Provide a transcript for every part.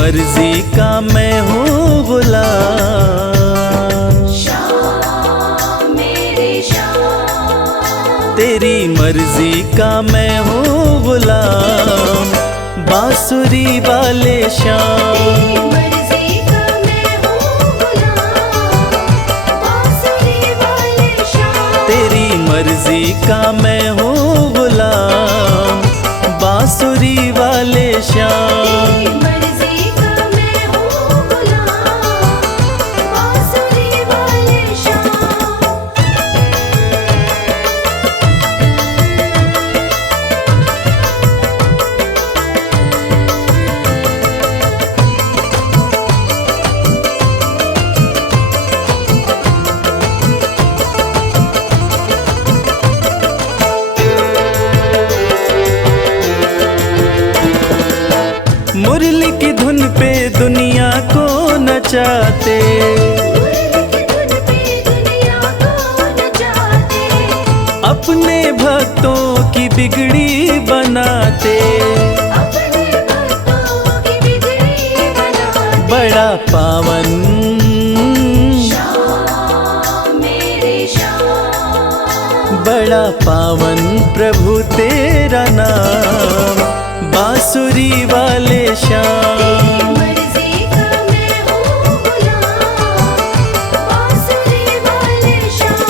मर्जी का मैं हूँ गुलाम। श्याम मेरे श्याम, तेरी मर्जी का मैं हूँ गुलाम, बांसुरी वाले श्याम। मर्जी का मैं हूँ गुलाम, बांसुरी वाले श्याम। तेरी मर्जी का मैं हूँ गुलाम, बांसुरी वाले श्याम। मर्जी का मैं हूँ गुलाम, बांसुरी वाले श्याम। मुरली की धुन पे दुनिया को नचाते, अपने भक्तों की बिगड़ी बनाते। बड़ा पावन बड़ा पावन प्रभु तेरा नाम, बांसुरी वाले श्याम। मर्जी का मैं हूँ गुलाम, बांसुरी वाले श्याम।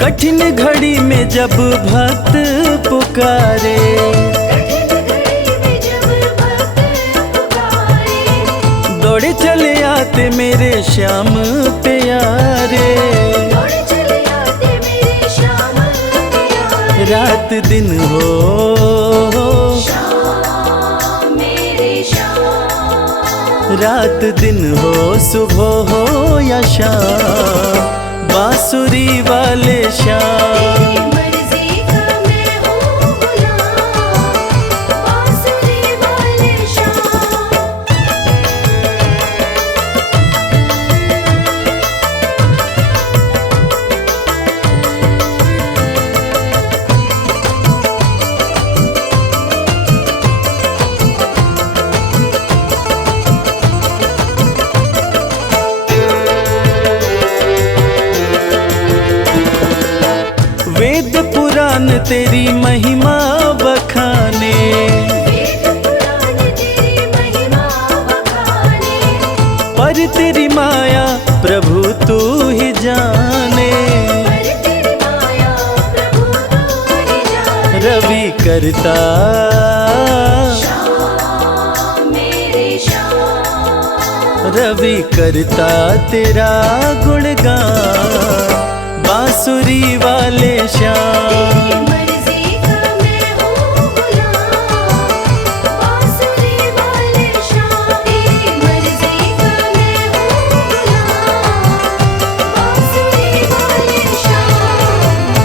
कठिन घड़ी में जब भक्त पुकारे, दौड़े चले आते मेरे श्याम प्यारे। रात दिन हो रात दिन हो, सुबह हो या शाम, बांसुरी वाले श्याम। मर्जी का मैं हूँ गुलाम, बांसुरी वाले श्याम। वेद पुराण तेरी महिमा बखाने, वेद पुराण तेरी महिमा बखाने। पर तेरी माया प्रभु तू ही जाने। पर तेरी माया प्रभु तू ही जाने। रवि करता श्याम मेरे श्याम, रवि करता तेरा गुणगान, बांसुरी वाले श्याम। मर्जी का मैं हूँ गुलाम, बांसुरी वाले श्याम। मर्जी का मैं हूँ गुलाम, बांसुरी वाले श्याम।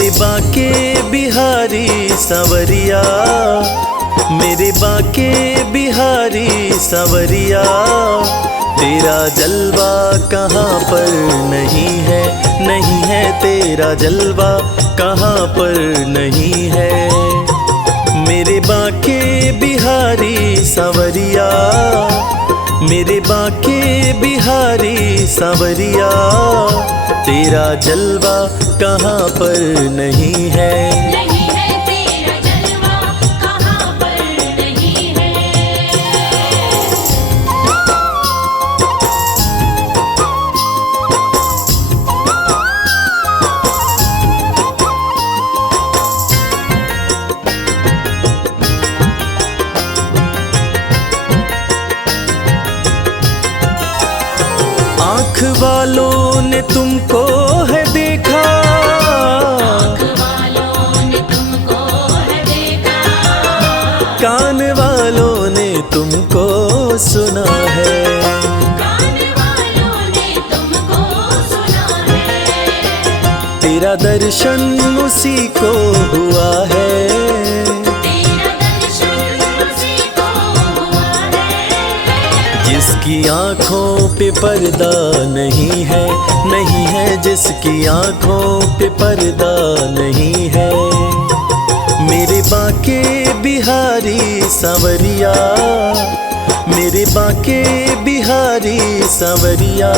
मेरे बाके बिहारी सांवरिया, मेरे बाके बिहारी सांवरिया, तेरा जलवा कहाँ पर नहीं है, नहीं है तेरा जलवा कहाँ पर नहीं है। मेरे बाके बिहारी सांवरिया, मेरे बाके बिहारी सांवरिया, तेरा जलवा कहाँ पर नहीं है। नहीं है तेरा जलवा कहाँ पर नहीं है। आँख वालों ने तुमको है देखा, आँख वालों ने तुमको है देखा, कान वालों ने तुमको सुना है, कान वालों ने तुमको सुना है। तेरा दर्शन उसी को हुआ है, तेरा दर्शन उसी को हुआ है। जिसकी आँखों पे पर्दा नहीं है, नहीं है जिसकी आँखों पे पर्दा नहीं है। मेरे बाके बिहारी सांवरिया, मेरे बाके बिहारी सांवरिया,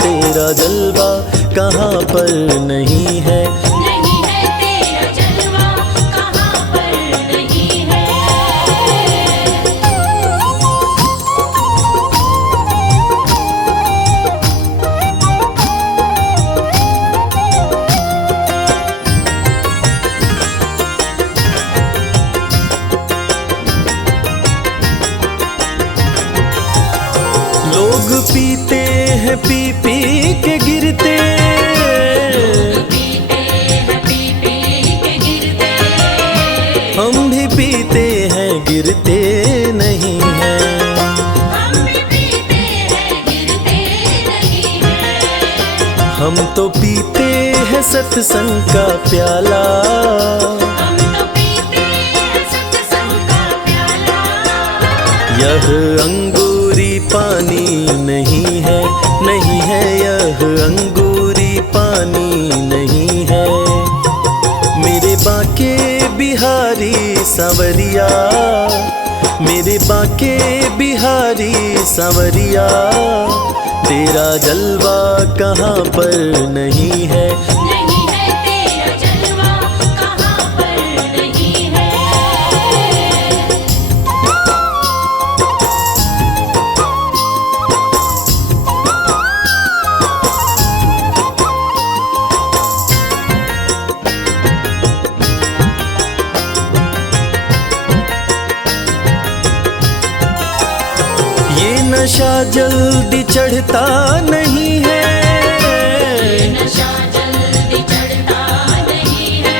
तेरा जलवा कहाँ पर नहीं है। नहीं है तेरा जलवा कहाँ पर नहीं है। लोग पीते हैं पी पी के गिरते, पीते हैं पी पी के गिरते, हम भी पीते हैं गिरते नहीं हैं। हम भी पीते हैं गिरते नहीं हैं। हम तो पीते हैं सत्संग का प्याला, हम तो पीते हैं सत्संग का प्याला। यह अंगूरी पानी नहीं है, नहीं है यह अंगूरी पानी नहीं है। मेरे बाके बिहारी सांवरिया, मेरे बाके बिहारी सांवरिया, तेरा जलवा कहाँ पर नहीं है। नहीं है तेरा जलवा कहाँ पर नहीं है। ये नशा जल्दी चढ़ता नहीं है, नशा जल्दी चढ़ता नहीं है।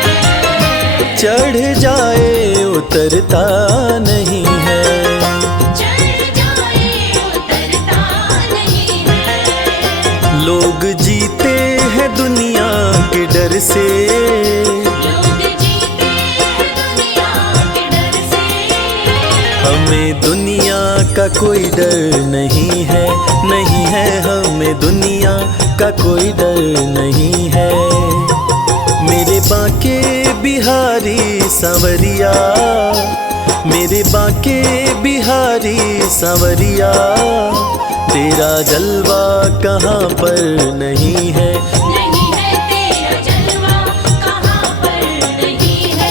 चढ़ जाए उतरता नहीं है। चढ़ जाए उतरता नहीं है। लोग जीते हैं दुनिया के डर से, लोग जीते हैं दुनिया के डर से। हमें दुनिया का कोई डर नहीं है, नहीं है हमें दुनिया का कोई डर नहीं है। मेरे बाके बिहारी सांवरिया, मेरे बाके बिहारी सांवरिया, तेरा जलवा कहाँ पर नहीं है। नहीं है तेरा जलवा कहाँ पर नहीं है।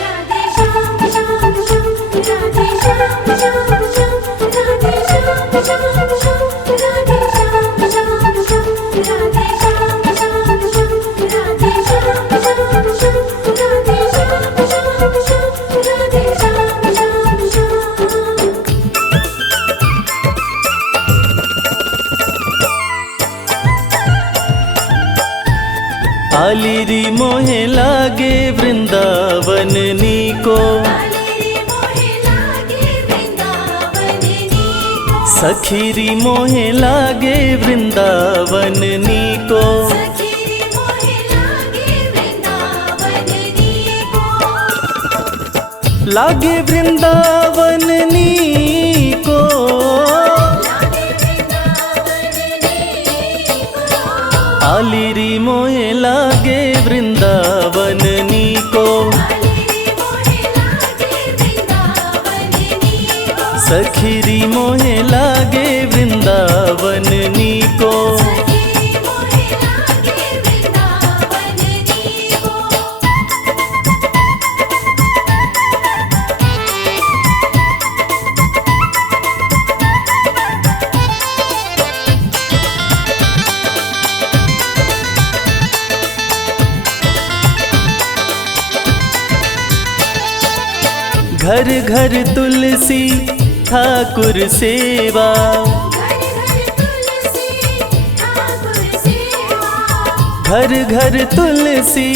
राधे श्याम श्याम श्याम, राधे श्याम श्याम श्याम, राधे श्याम श्याम श्याम, राधे श्याम श्याम श्याम, राधे श्याम श्याम श्याम, राधे श्याम श्याम श्याम, राधे श्याम श्याम श्याम, राधे श्याम श्याम श्याम। आलिरी मोहे लागे वृंदावन नी को, सखीरी मोहे लागे वृंदावन नीको, सखीरी मोहे लागे वृंदावन नीको, लागे वृंदावन नीको, लागे वृंदावन नीको, आलिरी मोहे लागे वृंदावन नीको, आलिरी मोहे लागे वृंदावन नीको, सखीरी मोहे लागे वृंदावन नीको। सखीरी मोहे लागे वृंदावन नीको। घर घर तुलसी ठाकुर सेवा, घर घर तुलसी ठाकुर सेवा, घर घर तुलसी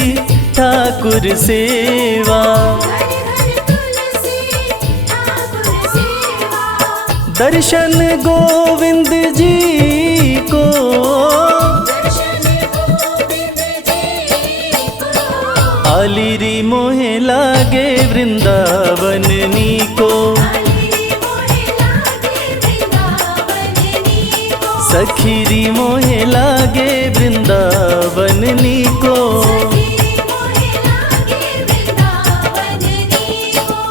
ठाकुर सेवा, घर घर तुलसी ठाकुर सेवा, दर्शन गोविंद जी को, दर्शन गोविंद जी को, आलिरी मोहे लागे वृंदावन नीको, आलिरी मोहे लागे वृंदावन नीको, सखीरी मोहे लागे वृंदावन नीको। सखीरी मोहे लागे वृंदावन नीको।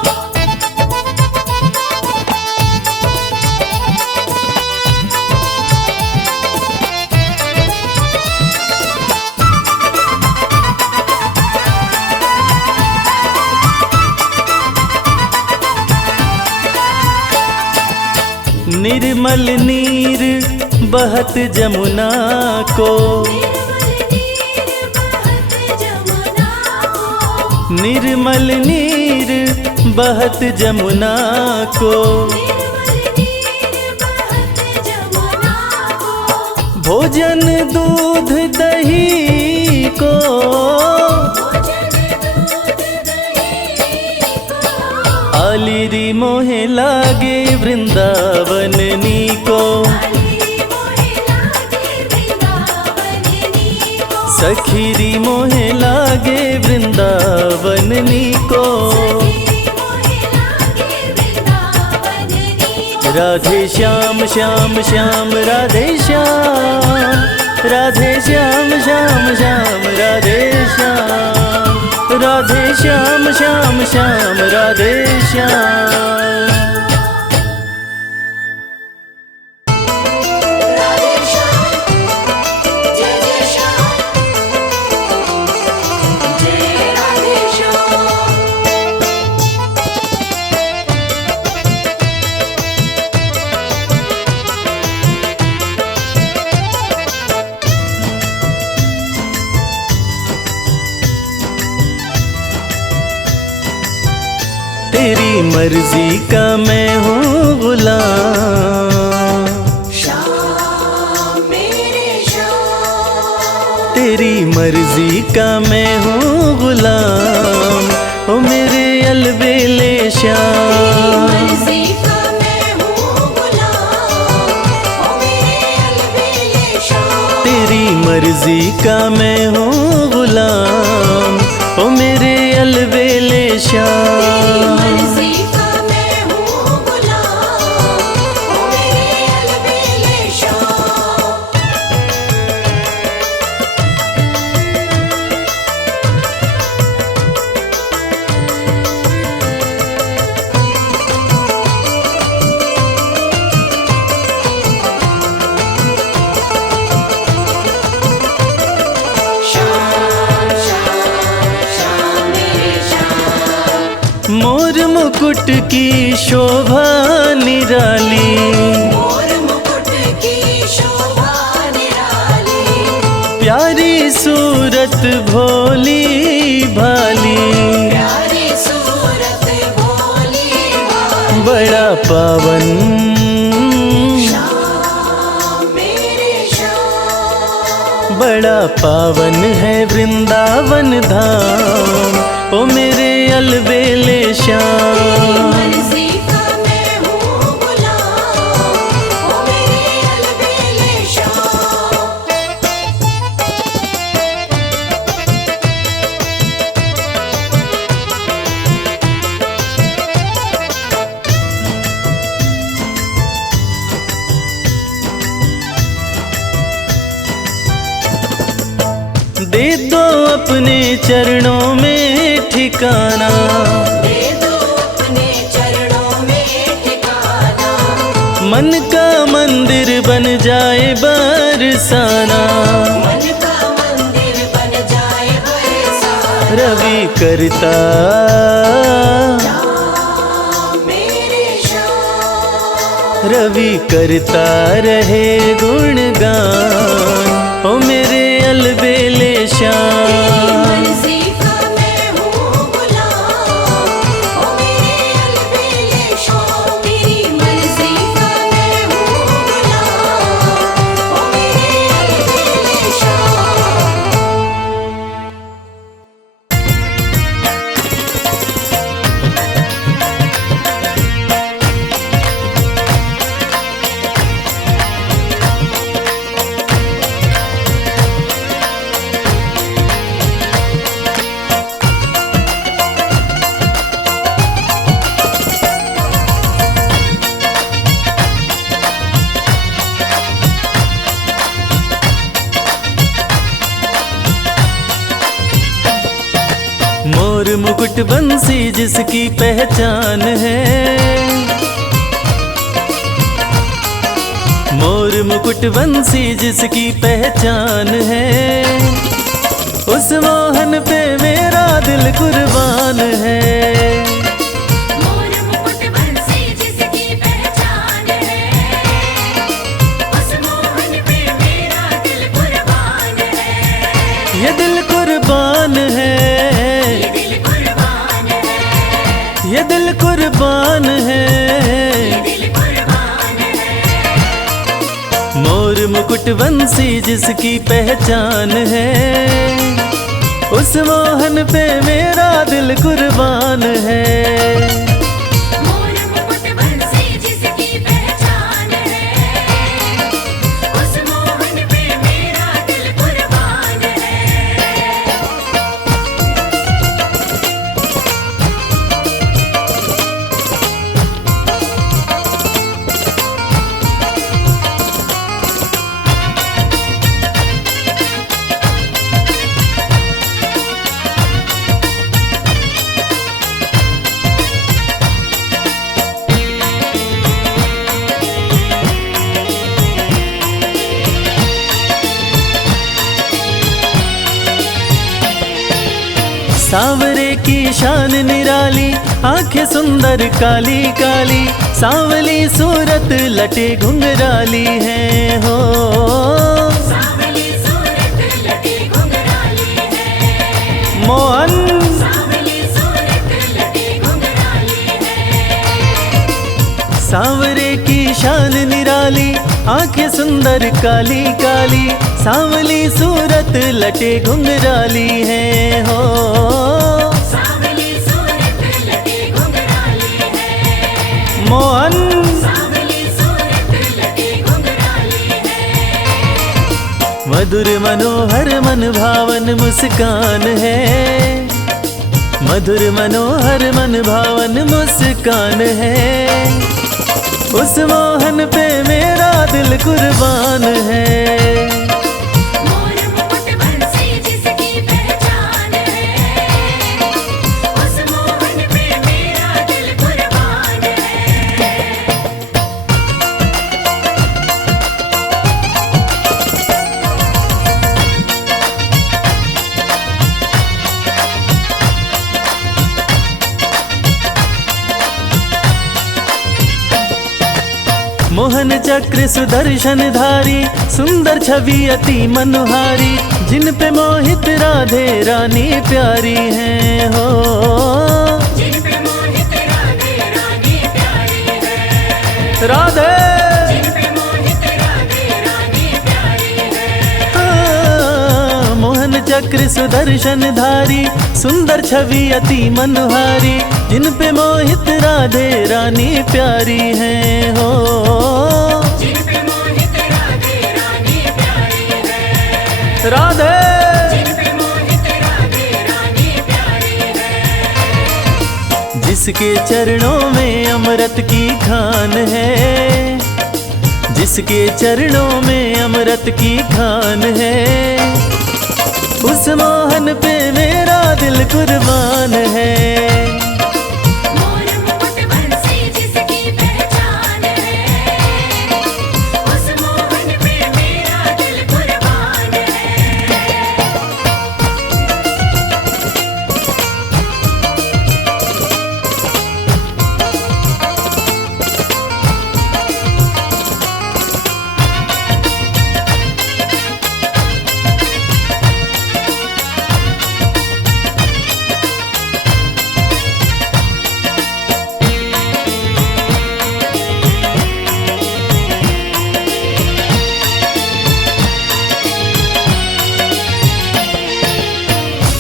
निर्मल नीर बहत जमुना को, निर्मल नीर बहत जमुना को, निर्मल नीर बहत जमुना को, निर्मल नीर बहत जमुना को, भोजन दूध दही को, भोजन दूध दही को, आलिरी मोहे लागे वृंदावन नीको, आलिरी मोहे लागे वृंदावन नीको, सखीरी मोहे लागे वृंदावन नीको। सखीरी मोहे लागे वृंदावन नीको। राधे श्याम श्याम श्याम राधे श्याम, राधे श्याम श्याम श्याम राधे श्याम, राधे श्याम श्याम श्याम राधे श्याम। राधे श्याम, जय जय श्याम, जय राधे श्याम। तेरी मर्जी का मैं हूँ गुलाम, श्याम मेरे श्याम, तेरी मर्जी का मैं हूँ गुलाम, ओ मेरे अलबेले श्याम। मर्जी का मैं हूँ गुलाम, ओ मेरे अलबेले श्याम, तेरी मर्जी का मैं हूँ गुलाम, ओ मेरे अलबेले श्याम। मर्जी का मैं हूँ गुलाम, ओ मेरे अलबेले श्याम। श्याम श्याम श्याम मेरे श्याम, मोर मुकुट की शोभा निराली, मोर मुकुट की शोभा निराली, प्यारी सूरत भोली भाली, प्यारी सूरत भोली भाली, बड़ा पावन श्याम मेरे श्याम, बड़ा पावन है वृंदावन धाम, ओ मेरे अलबेले श्याम। मर्जी का मैं हूँ गुलाम, ओ अपने चरणों में ठिकाना, दे दो अपने चरणों में ठिकाना। मन का मंदिर बन जाए बरसाना, मन का मंदिर बन जाए बरसाना। रवि करता मेरे श्याम, रवि करता रहे गुणगान, ओ मेरे अलबेले तेरी श्याम। मर्जी का मैं हूँ गुलाम, ओ मेरे अलबेले श्याम। तेरी मर्जी का मैं हूँ गुलाम, ओ मेरे अलबेले श्याम। मोर मुकुट बंसी जिसकी पहचान है, मोर मुकुट बंसी जिसकी पहचान है, उस मोहन पे मेरा दिल कुर्बान है। मोर मुकुट बंसी जिसकी पहचान है, उस मोहन पे मेरा दिल कुर्बान है। ये दिल कुर्बान है, ये दिल कुर्बान है, ये दिल कुर्बान है। ये दिल कुर्बान है। मोर मुकुट बंसी जिसकी पहचान है, उस मोहन पे मेरा दिल कुर्बान है। मोर मुकुट बंसी जिसकी पहचान है, उस मोहन पे मेरा दिल कुर्बान है। सांवरे की शान निराली, आंखें सुंदर काली काली, सांवली सूरत लटे घुंघराली है हो। सांवली सूरत लटे घुंघराली है, मोहन सांवली सूरत लटे घुंघराली है। सांवरे की शान निराली, आंखें सुंदर काली काली, सांवली सूरत लटे घुंघराली है हो। सांवली सूरत लटे घुंघराली है, मोहन सांवली सूरत लटे घुंघराली है। मधुर मनोहर मन भावन मुस्कान है, मधुर मनोहर मन भावन मुस्कान है, उस मोहन पे मेरा दिल कुर्बान है। मोर मुकुट बंसी जिसकी पहचान है, उस मोहन पे मेरा दिल कुर्बान है। मोहन चक्र सुदर्शन धारी, सुंदर छवि अति मनोहारी, जिन पे मोहित राधे रानी प्यारी हैं हो। जिन पे मोहित राधे रानी प्यारी है, राधे जिन पे मोहित राधे रानी प्यारी है। हाँ, मोहन चक्र सुदर्शन धारी, सुंदर छवि अति मनोहारी, जिन पे मोहित राधे रानी प्यारी हैं हो। जिन पे मोहित राधे रानी प्यारी है, राधे जिन पे मोहित राधे रानी प्यारी है। जिसके चरणों में अमृत की खान है, जिसके चरणों में अमृत की खान है, उस मोहन पे मेरा दिल कुर्बान है। मोर मुकुट बंसी जिसकी पहचान है, उस मोहन पे मेरा दिल कुर्बान है।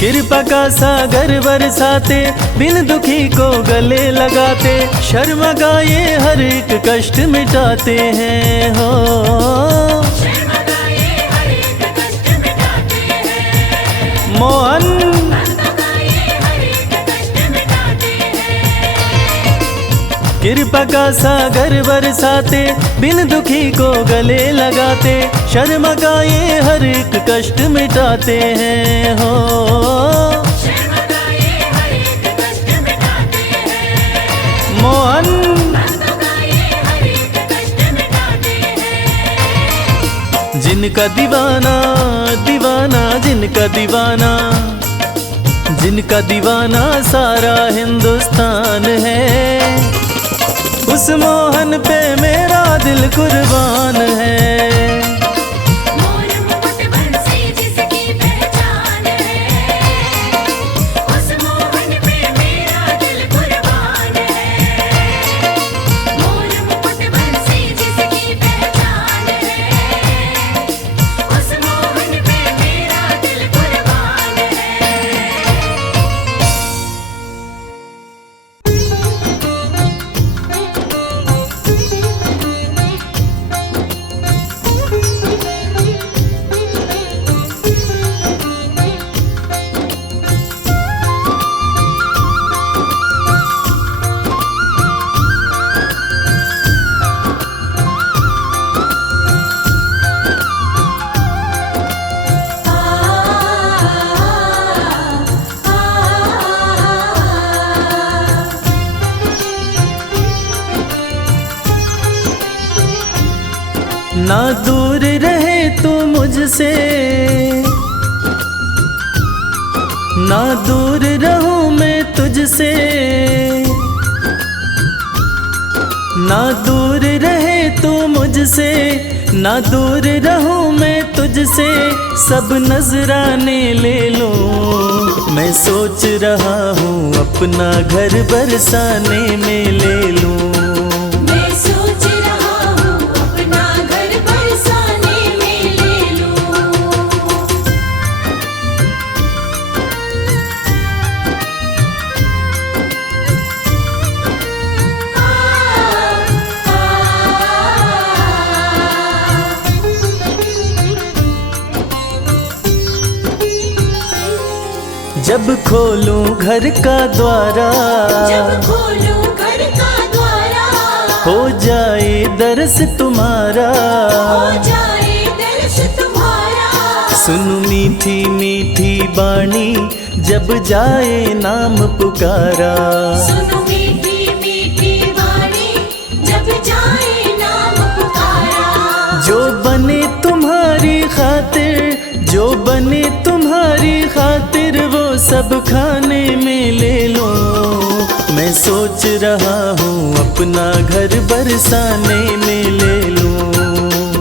कृपा का सागर बरसाते, बिन दुखी को गले लगाते, शर्मा का ये हर एक कष्ट मिटाते हैं हो। शर्मा का ये हर एक कष्ट मिटाते हैं, मोहन भक्तों का ये हर एक कष्ट मिटाते हैं। कृपा का सागर बरसाते, बिन दुखी को गले लगाते, शर्मा का ये हर एक कष्ट मिटाते हैं हो। शर्मा का ये हर एक कष्ट मिटाते हैं, मोहन भक्तों का ये हर एक कष्ट मिटाते हैं। जिनका दीवाना दीवाना, जिनका दीवाना, जिनका दीवाना सारा हिंदुस्तान है, उस मोहन पे मेरा दिल कुर्बान है। मोर मुकुट बंसी जिसकी पहचान है, उस मोहन पे मेरा दिल कुर्बान है। मोर मुकुट बंसी जिसकी पहचान है, उस मोहन पे मेरा दिल कुर्बान है। ना दूर रहे तू मुझसे, ना दूर रहूं मैं तुझसे, ना दूर रहे तू मुझसे, ना दूर रहूं मैं तुझसे, सब नजराने ले लूं। मैं सोच रहा हूँ अपना घर बरसाने में ले लूं। मैं सोच रहा हूँ अपना घर बरसाने में ले लूं। जब खोलूं घर का द्वारा, जब खोलूं घर का द्वारा, हो जाए दर्श तुम्हारा, हो जाए दर्श तुम्हारा। सुनु मीठी मीठी बाणी, जब जाए नाम पुकारा। सुनो मीठी मीठी वाणी, जब जाए नाम पुकारा। जो बने तुम्हारी खातिर, जो बने तुम्हारी खातिर, वो सब खाने में ले लो। मैं सोच रहा हूँ अपना घर बरसाने में ले लूं।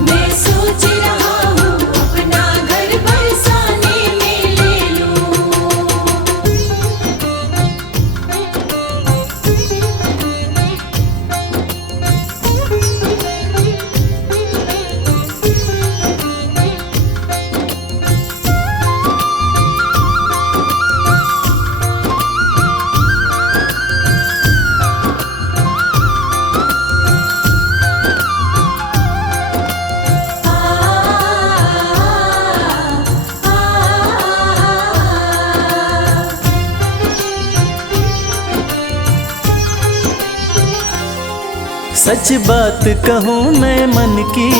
मैं सोच रहा हूँ अपना घर बरसाने में ले लूं। सच बात कहूँ मैं मन की,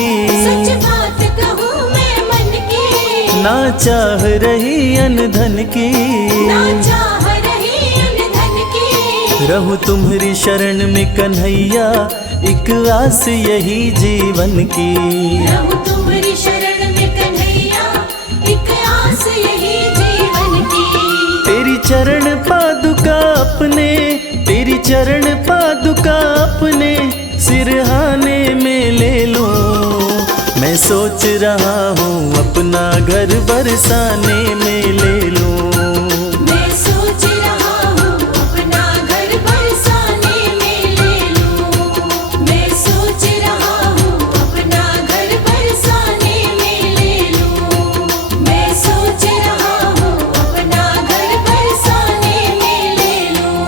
सच बात कहूँ मैं मन की, ना चाह रही अनधन की, ना चाह रही अनधन की। रहूं तुम्हारी शरण में कन्हैया, एक आस यही जीवन की। रहूं तुम्हारी शरण में कन्हैया, एक आस यही जीवन की। तेरी चरण पादुका अपने, तेरी चरण पादुका अपने सिरहाने में ले लूं। मैं सोच रहा हूँ अपना घर बरसाने में ले लूं। मैं सोच रहा हूँ अपना घर बरसाने में ले लूं। मैं सोच रहा हूँ अपना घर बरसाने में ले लूं। मैं सोच रहा हूँ अपना घर बरसाने में ले लूं।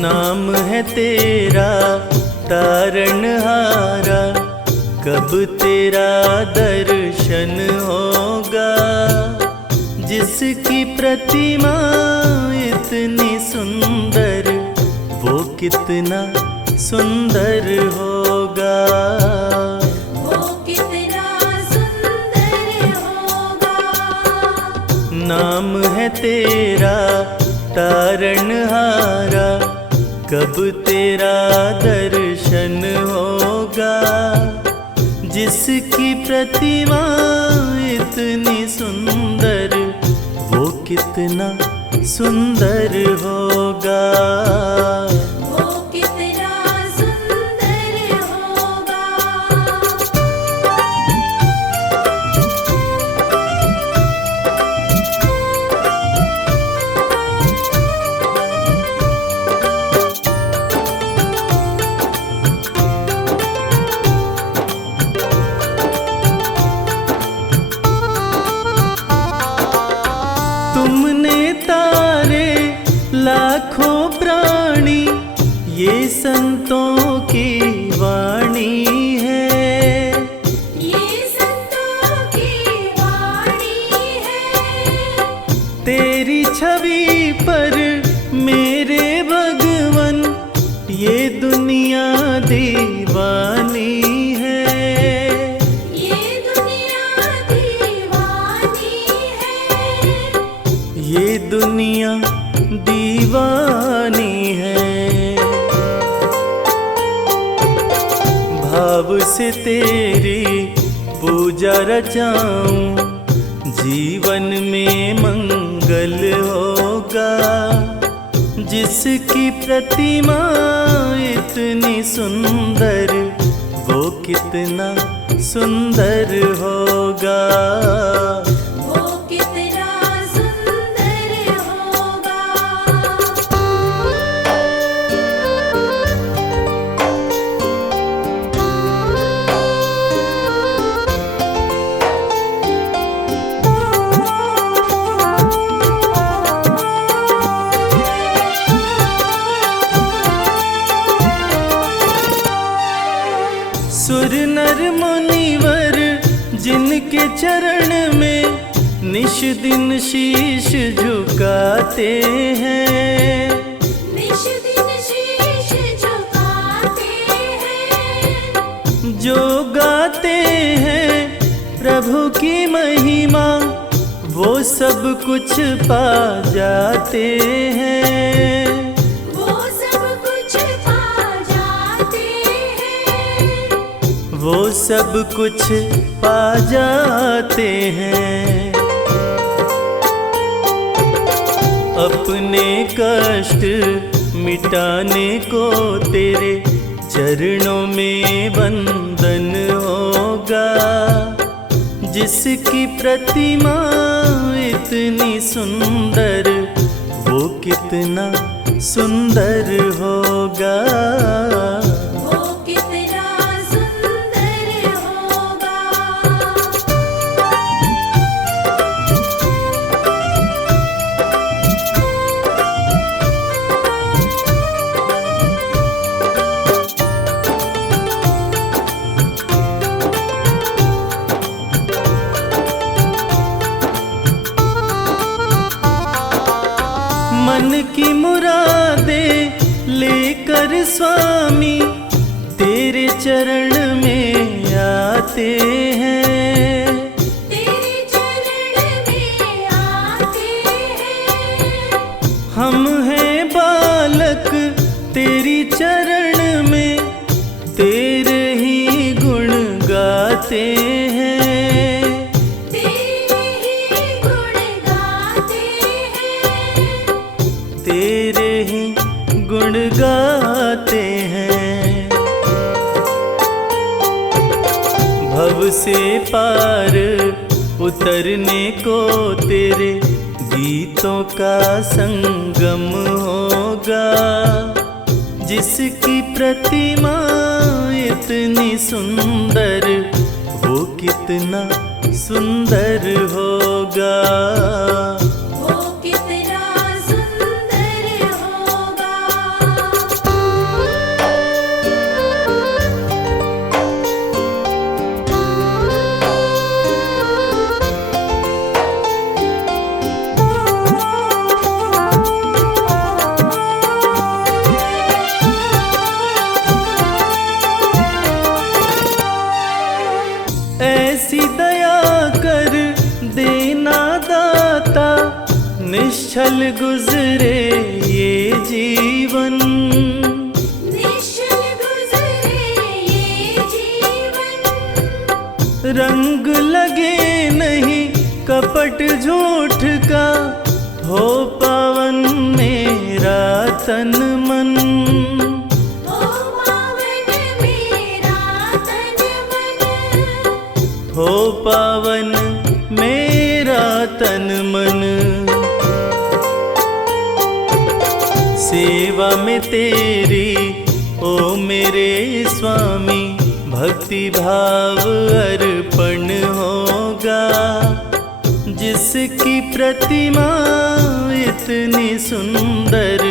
नाम है तेरा तारणहारा, कब तेरा दर्शन होगा। जिसकी प्रतिमा इतनी सुंदर, वो कितना सुंदर होगा। वो कितना सुंदर होगा। नाम है तेरा तारणहारा, कब तेरा दर्शन होगा। जिसकी प्रतिमा इतनी सुंदर, वो कितना सुंदर होगा। वो कितना सुंदर होगा। तुमने तारे लाखों प्राणी, ये संतों की वाणी है। ये संतों की वाणी है। तेरी छवि पर मेरे भगवन, ये दुनिया दीवानी है। ये दुनिया दीवानी है। ये दुनिया दीवानी है। भाव से तेरी पूजा रचाऊं, जीवन में मंगल होगा। जिसकी प्रतिमा इतनी सुंदर, वो कितना सुंदर होगा। वो कितना सुंदर होगा। सुर नर मुनिवर जिनके चरण में निश दिन शीश झुकाते हैं। निश दिन शीश झुकाते हैं। जो गाते हैं प्रभु की महिमा, वो सब कुछ पा जाते हैं। वो सब कुछ पा जाते हैं। वो सब कुछ पा जाते हैं। अपने कष्ट मिटाने को तेरे चरणों में वंदन होगा। जिसकी प्रतिमा इतनी सुंदर, वो कितना सुंदर होगा। वो कितना सुंदर होगा। मन की मुरादे लेकर स्वामी तेरे चरण में आते हैं। तेरे चरण में आते हैं। हम हैं बालक तेरी चरण में तेरे ही गुण गाते हैं। तेरे ही गुण गाते हैं। तेरे ही गुण गाते हैं। भव से पार उतरने को तेरे गीतों का संगम होगा। जिसकी प्रतिमा इतनी सुंदर वो कितना सुंदर होगा। वो कितना सुंदर होगा। ऐसी दया कर देना दाता निश्चल गुजरे ये जीवन। निश्चल गुजरे ये जीवन। रंग लगे नहीं कपट झूठ का हो पावन मेरा तन मन। हो पावन मेरा तन मन। हो पावन मेरा तन मन। सेवा में तेरी ओ मेरे स्वामी भक्ति भाव अर्पण होगा। जिसकी प्रतिमा इतनी सुंदर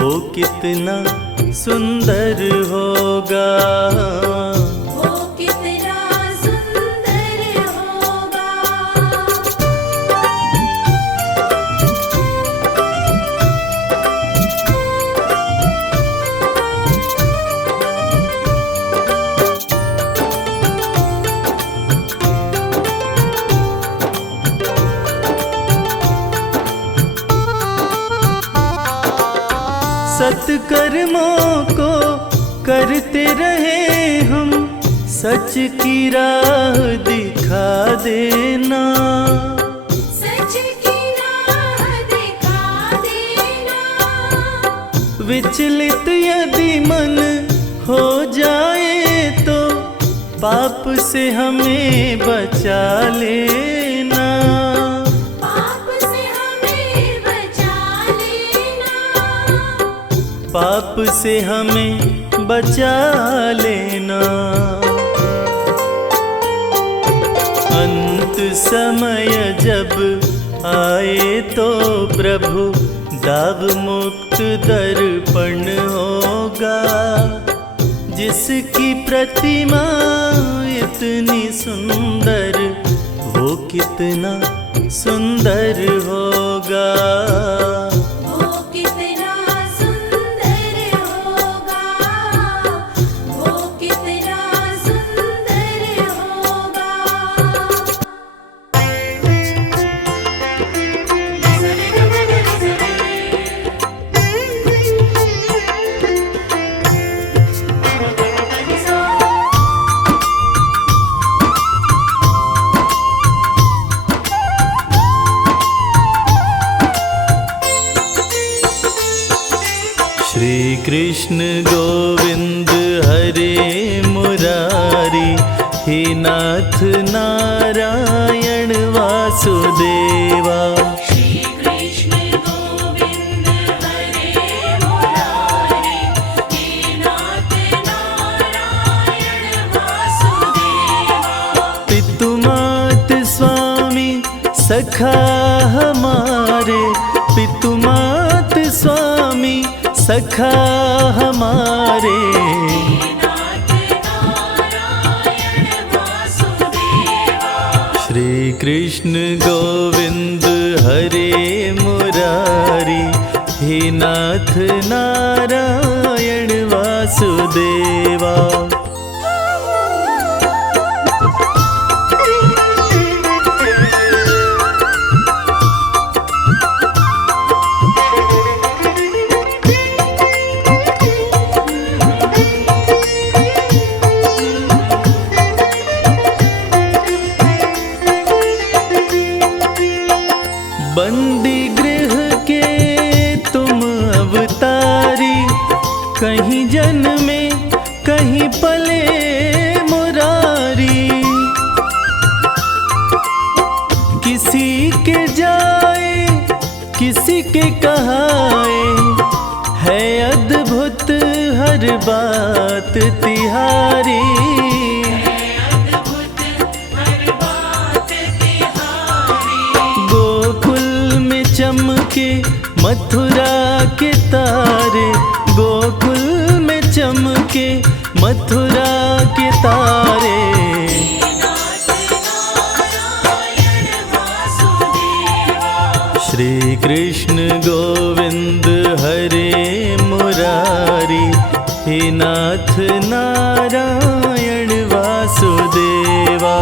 वो कितना सुंदर होगा। वो कितना सुंदर होगा। सत्कर्मों को करते रहे हम सच की राह दिखा देना। सच की राह दिखा देना। विचलित यदि मन हो जाए तो पाप से हमें बचा लेना। पाप से हमें बचा लेना। पाप से हमें बचा लेना। अंत समय जब आए तो प्रभु दाव मुक्त दर्पण होगा। जिसकी प्रतिमा इतनी सुंदर वो कितना सुंदर होगा। वो कितना सुंदर होगा। वो कितना सुंदर होगा। श्री कृष्ण गोविंद हरे मुरारी हे नाथ नारायण वासुदेवा। श्री कृष्ण गोविंद हरे मुरारी हे नाथ नारायण वासुदेवा। पितु मात स्वामी सखा हमारे। पितु मात स्वामी सखा हमारे। श्री कृष्ण गोविंद हरे मुरारी हे नाथ नारायण वासुदेवा। बंदी गृह के तुम अवतारी, कहीं जन्मे कहीं पले मुरारी। किसी के जाए किसी के कहाए, है अद्भुत हर बात तिहारी। चमके मथुरा के तारे, गोकुल में चमके मथुरा के तारे। श्री कृष्ण गोविंद हरे मुरारी, हे नाथ नारायण वासुदेवा।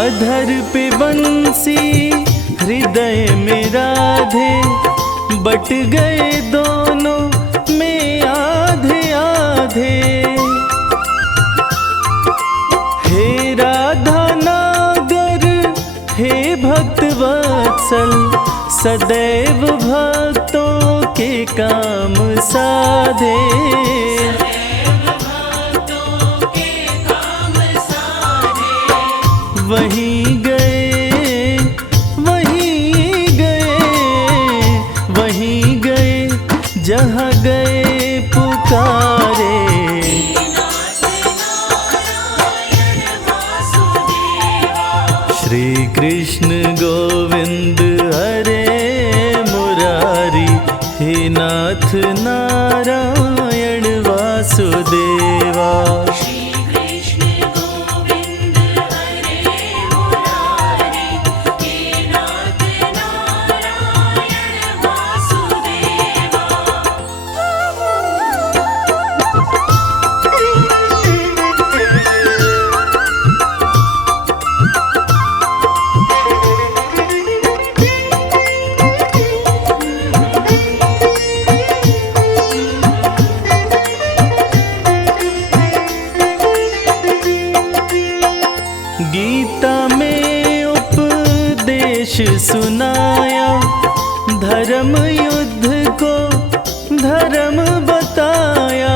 अधर पे बंसी हृदय में राधे, बट गए दोनों में आधे आधे। हे राधा नागर हे भक्त वत्सल, सदैव भक्तों के काम साधे। वहीं गए वहीं गए वहीं गए, जहाँ गए पुकारे। श्री कृष्ण गोविंद हरे मुरारी, हे नाथ नारायण वासुदेवा। गीता में उपदेश सुनाया, धर्म युद्ध को धर्म बताया।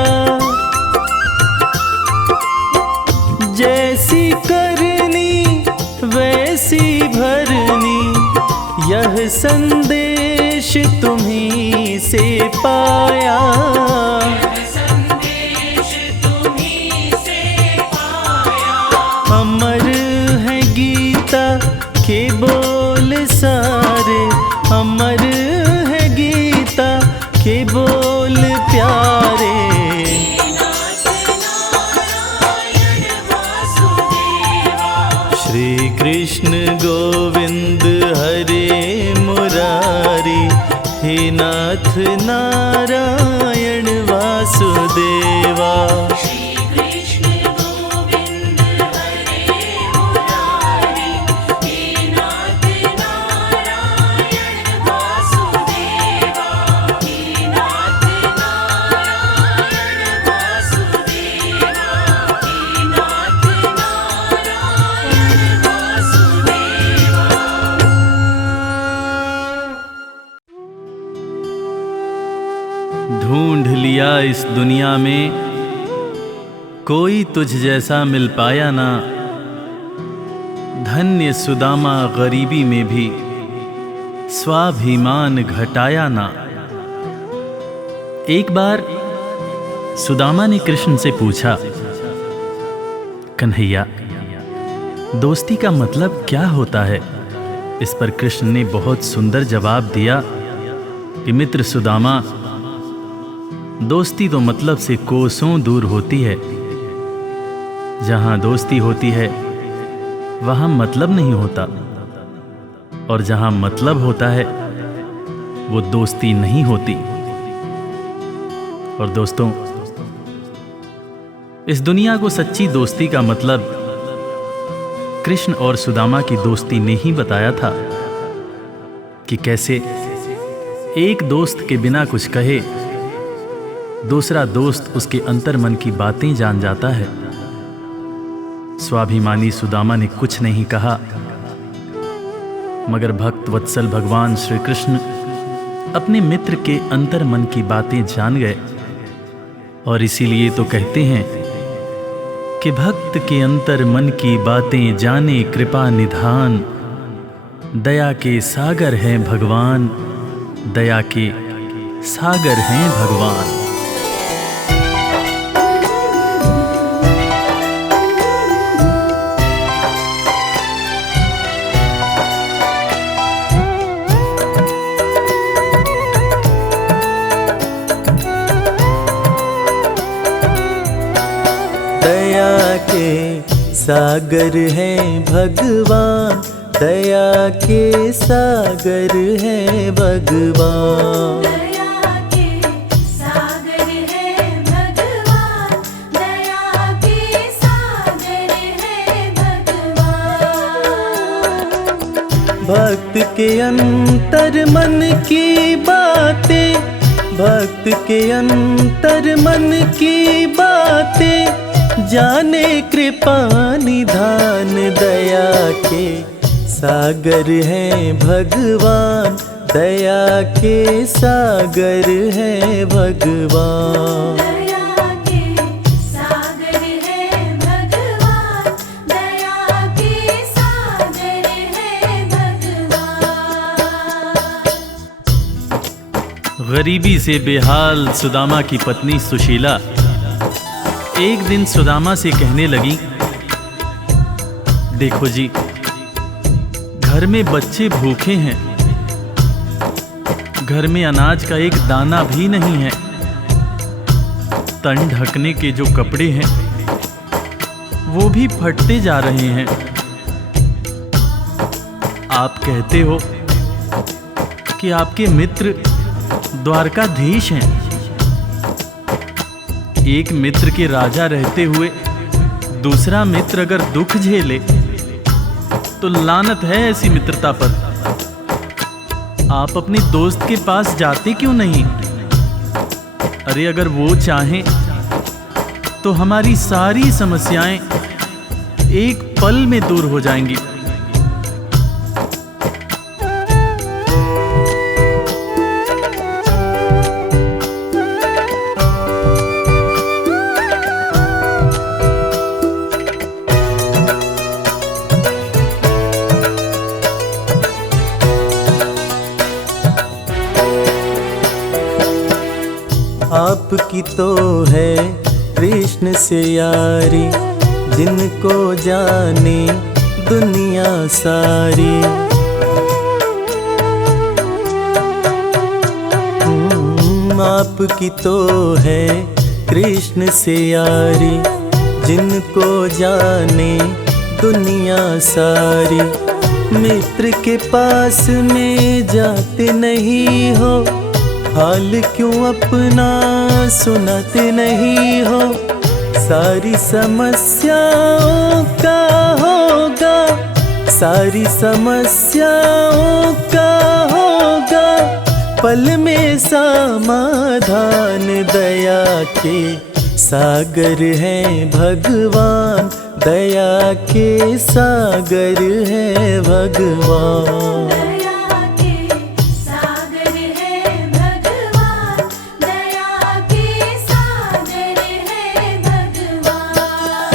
जैसी करनी वैसी भरनी, यह संदेश तुम्हीं से पाया। अमर है गीता के बोल सारे, अमर है गीता के बोल प्यारे। श्री कृष्ण गोविंद हरे मुरारी, हे नाथ नारायण वासुदेवा। ढूंढ लिया इस दुनिया में, कोई तुझ जैसा मिल पाया ना। धन्य सुदामा गरीबी में भी स्वाभिमान घटाया ना। एक बार सुदामा ने कृष्ण से पूछा, कन्हैया दोस्ती का मतलब क्या होता है? इस पर कृष्ण ने बहुत सुंदर जवाब दिया कि मित्र सुदामा, दोस्ती तो मतलब से कोसों दूर होती है। जहां दोस्ती होती है वहां मतलब नहीं होता, और जहां मतलब होता है वो दोस्ती नहीं होती। और दोस्तों, इस दुनिया को सच्ची दोस्ती का मतलब कृष्ण और सुदामा की दोस्ती ने ही बताया था कि कैसे एक दोस्त के बिना कुछ कहे दूसरा दोस्त उसके अंतर्मन की बातें जान जाता है। स्वाभिमानी सुदामा ने कुछ नहीं कहा, मगर भक्त वत्सल भगवान श्री कृष्ण अपने मित्र के अंतर्मन की बातें जान गए। और इसीलिए तो कहते हैं कि भक्त के अंतर मन की बातें जाने कृपा निधान, दया के सागर हैं भगवान, दया के सागर हैं भगवान। दया के सागर हैं भगवान, दया के सागर हैं भगवान। दया के सागर है भगवान, दया के सागर है भगवान। भक्त के अंतर मन की बातें, भक्त के अंतर मन की बातें जाने कृपा निधान, दया के सागर हैं भगवान, दया के सागर हैं भगवान। दया के सागर है भगवान, दया के सागर है भगवान। गरीबी से बेहाल सुदामा की पत्नी सुशीला एक दिन सुदामा से कहने लगी, देखो जी, घर में बच्चे भूखे हैं, घर में अनाज का एक दाना भी नहीं है, तन ढकने के जो कपड़े हैं वो भी फटते जा रहे हैं। आप कहते हो कि आपके मित्र द्वारकाधीश हैं। एक मित्र के राजा रहते हुए दूसरा मित्र अगर दुख झेले तो लानत है ऐसी मित्रता पर। आप अपने दोस्त के पास जाते क्यों नहीं? अरे अगर वो चाहें तो हमारी सारी समस्याएं एक पल में दूर हो जाएंगी। आपकी तो है कृष्ण से यारी, जिनको जाने दुनिया सारी। आपकी तो है कृष्ण से यारी, जिनको जाने दुनिया सारी। मित्र के पास में जाते नहीं हो, हाल क्यों अपना सुनाते नहीं हो। सारी समस्याओं का होगा, सारी समस्याओं का होगा पल में समाधान। दया के सागर हैं भगवान, दया के सागर हैं भगवान। दया के सागर है भगवान, दया के सागर है भगवान।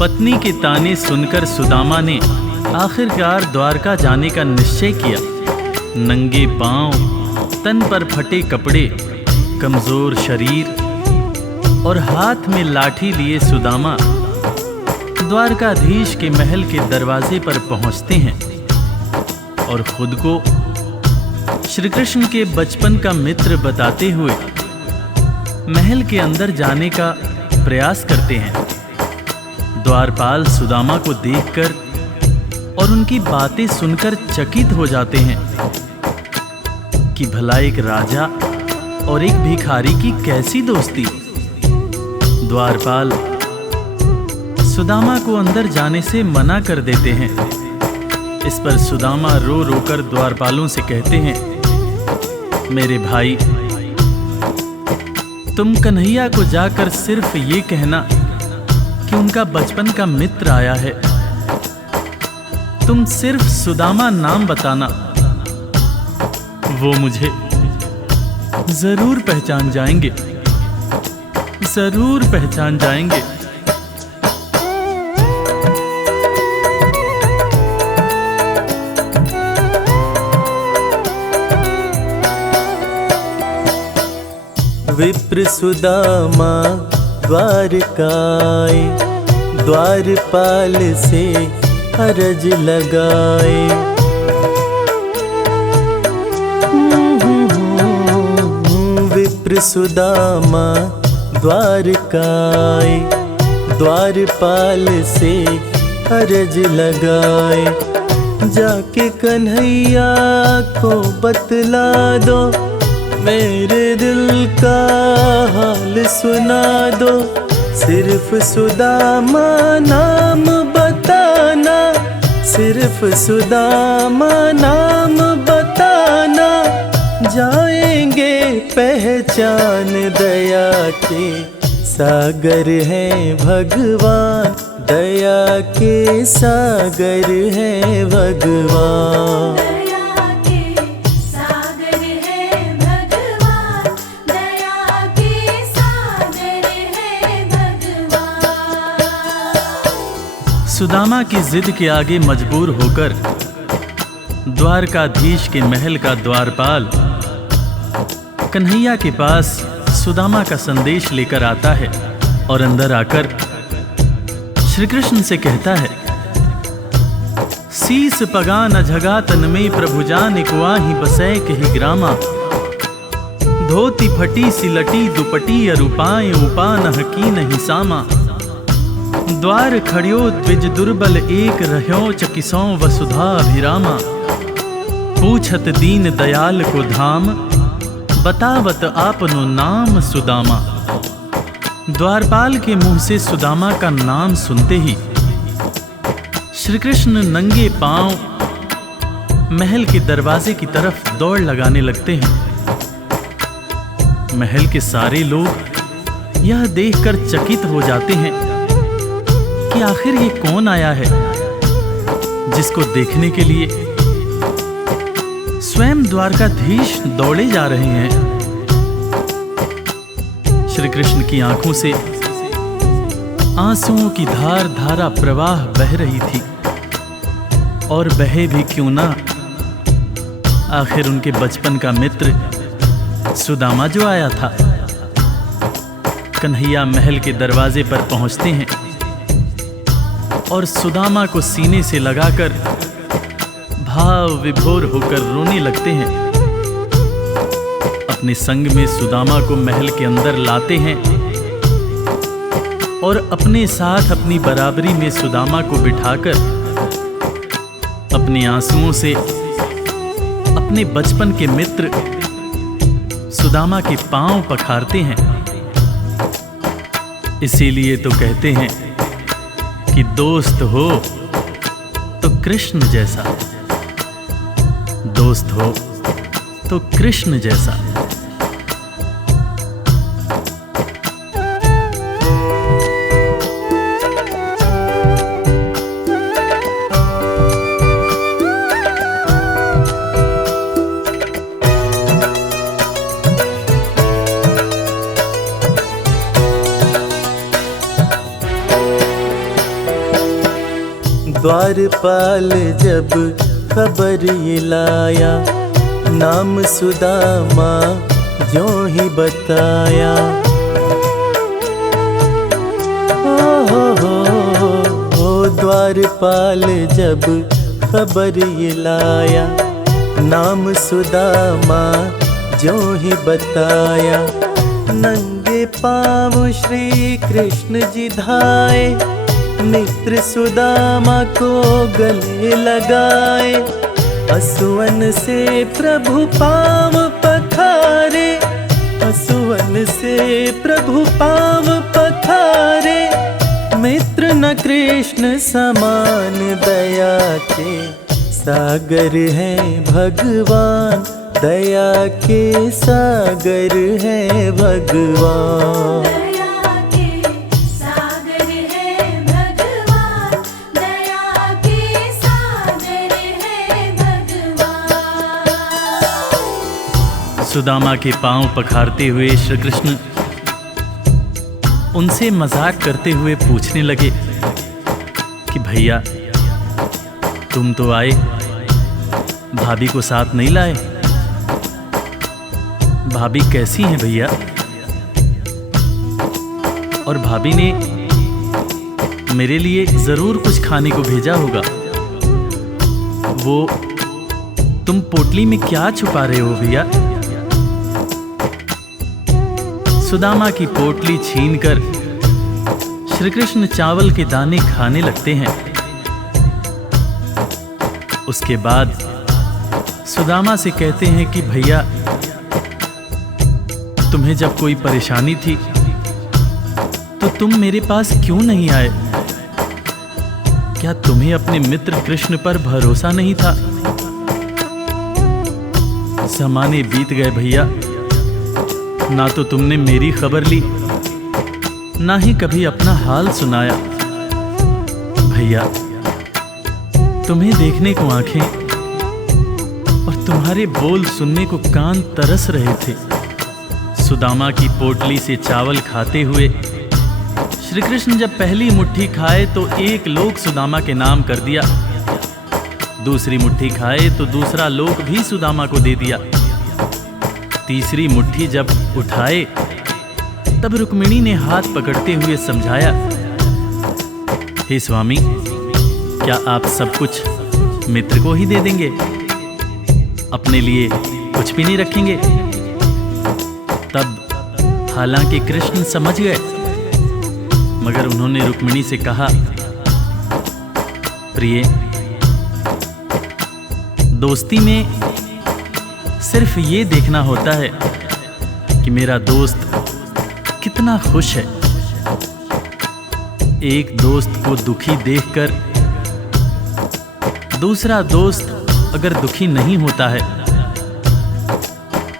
पत्नी के ताने सुनकर सुदामा ने आखिरकार द्वारका जाने का निश्चय किया। नंगे पांव, तन पर फटे कपड़े, कमजोर शरीर और हाथ में लाठी लिए सुदामा द्वारकाधीश के महल के दरवाजे पर पहुंचते हैं और खुद को श्री कृष्ण के बचपन का मित्र बताते हुए महल के अंदर जाने का प्रयास करते हैं। द्वारपाल सुदामा को देखकर और उनकी बातें सुनकर चकित हो जाते हैं कि भला एक राजा और एक भिखारी की कैसी दोस्ती। द्वारपाल सुदामा को अंदर जाने से मना कर देते हैं। इस पर सुदामा रो रो कर द्वारपालों से कहते हैं, मेरे भाई, तुम कन्हैया को जाकर सिर्फ ये कहना कि उनका बचपन का मित्र आया है। तुम सिर्फ सुदामा नाम बताना, वो मुझे जरूर पहचान जाएंगे, जरूर पहचान जाएंगे। विप्र सुदामा द्वारकाए, द्वारपाल से अरज लगाए। विप्र सुदामा द्वारकाए, द्वारपाल से अरज लगाए। जाके कन्हैया को बतला दो, मेरे दिल का हाल सुना दो। सिर्फ सुदामा नाम बताना, सिर्फ सुदामा नाम बताना। जाएंगे पहचान, दया के सागर हैं भगवान, दया के सागर हैं भगवान। सुदामा की जिद के आगे मजबूर होकर द्वारकाधीश के महल का द्वारपाल कन्हैया के पास सुदामा का संदेश लेकर आता है और अंदर आकर श्री कृष्ण से कहता है, सीस पगा न झगा तन में प्रभु जान कुआही बसै कही ग्रामा। धोती फटी सिलटी दुपटी अरूपाए उपान हकी नहीं सामा। द्वार खड़ियो द्विज दुर्बल एक रह्यो चकिसों वसुधा अभिरामा। पूछत दीन दयाल को धाम, बतावत आपनो नाम सुदामा। द्वारपाल के मुंह से सुदामा का नाम सुनते ही श्री कृष्ण नंगे पांव महल के दरवाजे की तरफ दौड़ लगाने लगते हैं। महल के सारे लोग यह देखकर चकित हो जाते हैं कि आखिर ये कौन आया है जिसको देखने के लिए स्वयं द्वारकाधीश दौड़े जा रहे हैं। श्री कृष्ण की आंखों से आंसुओं की धार धारा प्रवाह बह रही थी, और बहे भी क्यों ना, आखिर उनके बचपन का मित्र सुदामा जो आया था। कन्हैया महल के दरवाजे पर पहुंचते हैं और सुदामा को सीने से लगाकर भाव विभोर होकर रोने लगते हैं। अपने संग में सुदामा को महल के अंदर लाते हैं और अपने साथ अपनी बराबरी में सुदामा को बिठाकर अपने आंसुओं से अपने बचपन के मित्र सुदामा के पांव पखारते हैं। इसीलिए तो कहते हैं कि दोस्त हो तो कृष्ण जैसा, दोस्त हो तो कृष्ण जैसा। द्वारपाल जब खबर ये लाया, नाम सुदामा जो ही बताया। ओ द्वारपाल जब खबर ये लाया, नाम सुदामा जो ही बताया। नंगे पाँव श्री कृष्ण जी धाए, मित्र सुदामा को गले लगाए। असुवन से प्रभु पाँव पखारे, असुवन से प्रभु पाँव पखारे। मित्र न कृष्ण समान दया के सागर है भगवान, दया के सागर है भगवान। दया के सागर है भगवान, दया के सागर है भगवान। सुदामा के पांव पखारते हुए श्री कृष्ण उनसे मजाक करते हुए पूछने लगे कि भैया तुम तो आए, भाभी को साथ नहीं लाए। भाभी कैसी हैं भैया? और भाभी ने मेरे लिए जरूर कुछ खाने को भेजा होगा। वो तुम पोटली में क्या छुपा रहे हो भैया? सुदामा की पोटली छीनकर श्री कृष्ण चावल के दाने खाने लगते हैं। उसके बाद सुदामा से कहते हैं कि भैया तुम्हें जब कोई परेशानी थी तो तुम मेरे पास क्यों नहीं आए? क्या तुम्हें अपने मित्र कृष्ण पर भरोसा नहीं था? ज़माने बीत गए भैया, ना तो तुमने मेरी खबर ली, ना ही कभी अपना हाल सुनाया। भैया तुम्हें देखने को आंखें और तुम्हारे बोल सुनने को कान तरस रहे थे। सुदामा की पोटली से चावल खाते हुए श्री कृष्ण जब पहली मुट्ठी खाए तो एक लोक सुदामा के नाम कर दिया, दूसरी मुट्ठी खाए तो दूसरा लोक भी सुदामा को दे दिया, तीसरी मुट्ठी जब उठाए तब रुक्मिणी ने हाथ पकड़ते हुए समझाया, हे स्वामी क्या आप सब कुछ मित्र को ही दे देंगे, अपने लिए कुछ भी नहीं रखेंगे? तब हालांकि कृष्ण समझ गए, मगर उन्होंने रुक्मिणी से कहा, प्रिय दोस्ती में सिर्फ ये देखना होता है कि मेरा दोस्त कितना खुश है। एक दोस्त को दुखी देखकर दूसरा दोस्त अगर दुखी नहीं होता है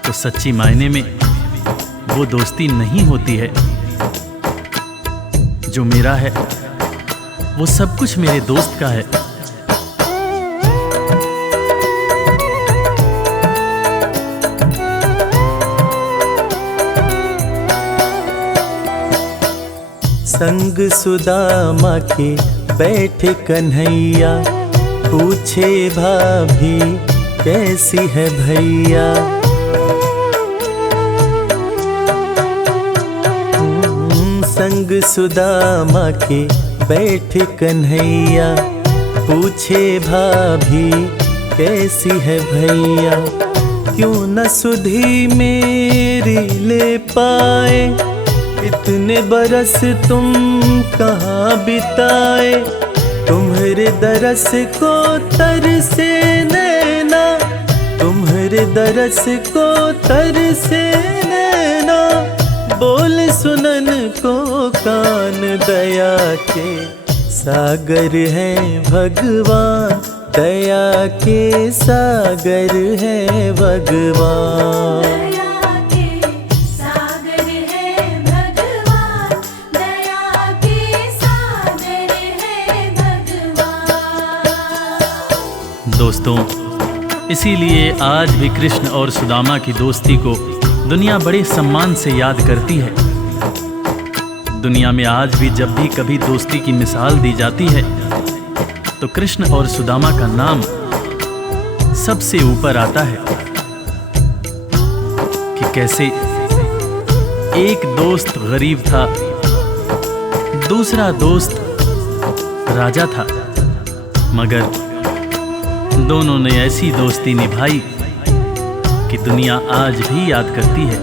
तो सच्ची मायने में वो दोस्ती नहीं होती है। जो मेरा है वो सब कुछ मेरे दोस्त का है। संग सुदामा के बैठे कन्हैया, पूछे भाभी कैसी है भैया। संग सुदामा के बैठे कन्हैया, पूछे भाभी कैसी है भैया। क्यों न सुधी मेरी ले पाए, इतने बरस तुम कहाँ बिताए। तुम्हारे दरस को तरसे नैना, तुम्हारे दरस को तरसे नैना। बोल सुनन को कान, दया के सागर है भगवान, दया के सागर है भगवान। दया के सागर है भगवान, दया के सागर है भगवान। दोस्तों, इसीलिए आज भी कृष्ण और सुदामा की दोस्ती को दुनिया बड़े सम्मान से याद करती है। दुनिया में आज भी जब भी कभी दोस्ती की मिसाल दी जाती है तो कृष्ण और सुदामा का नाम सबसे ऊपर आता है कि कैसे एक दोस्त गरीब था, दूसरा दोस्त राजा था, मगर दोनों ने ऐसी दोस्ती निभाई कि दुनिया आज भी याद करती है।